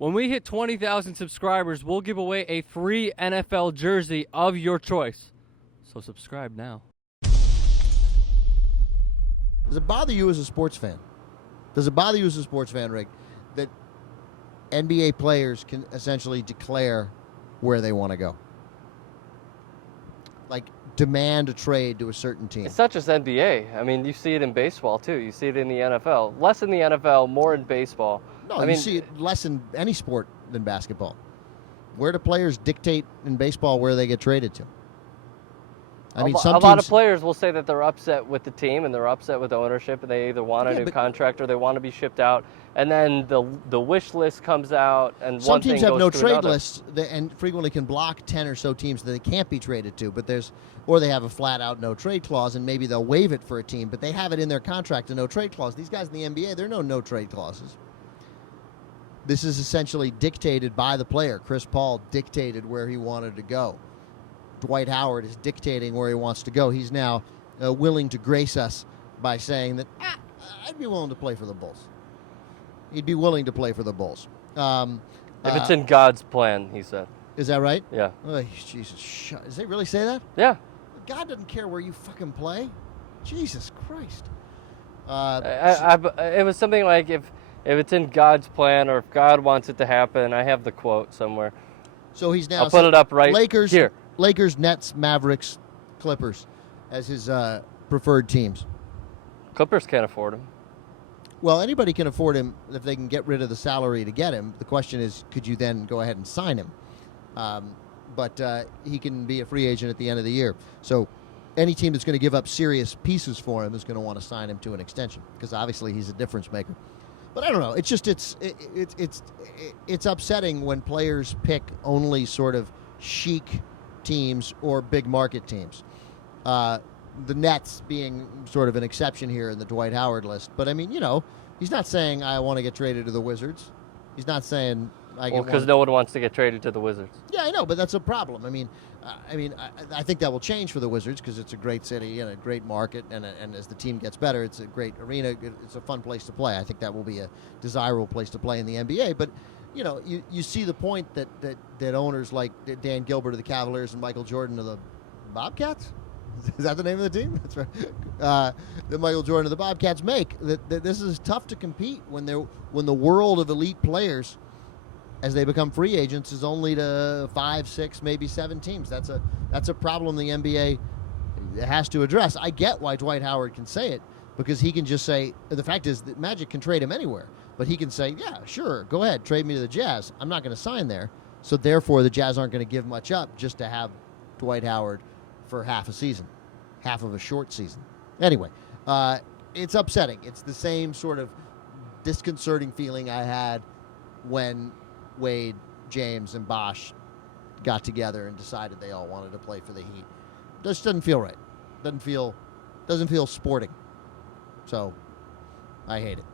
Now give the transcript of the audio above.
When we hit 20,000 subscribers, we'll give away a free NFL jersey of your choice. So subscribe now. Does it bother you as a sports fan? Does it bother you as a sports fan, Rick, that NBA players can essentially declare where they want to go? Like, demand a trade to a certain team. It's not just NBA. I mean, you see it in baseball, too. You see it in the NFL. Less in the NFL, more in baseball. No, you see it less in any sport than basketball. Where do players dictate in baseball where they get traded to? I mean, a lot of players will say that they're upset with the team and they're upset with the ownership and they either want a new contract or they want to be shipped out. And then the wish list comes out and some one thing teams have goes no to trade another. lists and frequently can block 10 or so teams that they can't be traded to. But or they have a flat out no trade clause and maybe they'll waive it for a team, but they have it in their contract a no trade clause. These guys in the NBA, there are no trade clauses. This is essentially dictated by the player. Chris Paul dictated where he wanted to go. Dwight Howard is dictating where he wants to go. He's now willing to grace us by saying that, I'd be willing to play for the Bulls. He'd be willing to play for the Bulls. If it's in God's plan, he said. Is that right? Yeah. Oh, Jesus. Does they really say that? Yeah. God doesn't care where you fucking play. Jesus Christ. It was something like if it's in God's plan or if God wants it to happen. I have the quote somewhere. So he's now. I'll put it up right here. Lakers, Nets, Mavericks, Clippers as his preferred teams. Clippers can't afford him. Well, anybody can afford him if they can get rid of the salary to get him. The question is, could you then go ahead and sign him? But he can be a free agent at the end of the year. So any team that's going to give up serious pieces for him is going to want to sign him to an extension because obviously he's a difference maker. But I don't know. It's just it's upsetting when players pick only sort of chic teams or big market teams. The Nets being sort of an exception here in the Dwight Howard list. But I mean, he's not saying I want to get traded to the Wizards. He's not saying because no one wants to get traded to the Wizards. Yeah, I know, but that's a problem. I think that will change for the Wizards because it's a great city and a great market, and as the team gets better, it's a great arena. It's a fun place to play. I think that will be a desirable place to play in the NBA. But you see the point that owners like Dan Gilbert of the Cavaliers and Michael Jordan of the Bobcats. Is that the name of the team? That's right. That Michael Jordan of the Bobcats make that this is tough to compete when the world of elite players, as they become free agents, is only to 5, 6, maybe 7 teams. That's a problem the NBA has to address. I get why Dwight Howard can say it because he can just say the fact is that Magic can trade him anywhere, but he can say, yeah, sure, go ahead, trade me to the Jazz. I'm not going to sign there, so therefore the Jazz aren't going to give much up just to have Dwight Howard for half a season, half of a short season. Anyway, it's upsetting. It's the same sort of disconcerting feeling I had when Wade, James, and Bosh got together and decided they all wanted to play for the Heat. Just doesn't feel right. Doesn't feel sporting. So I hate it.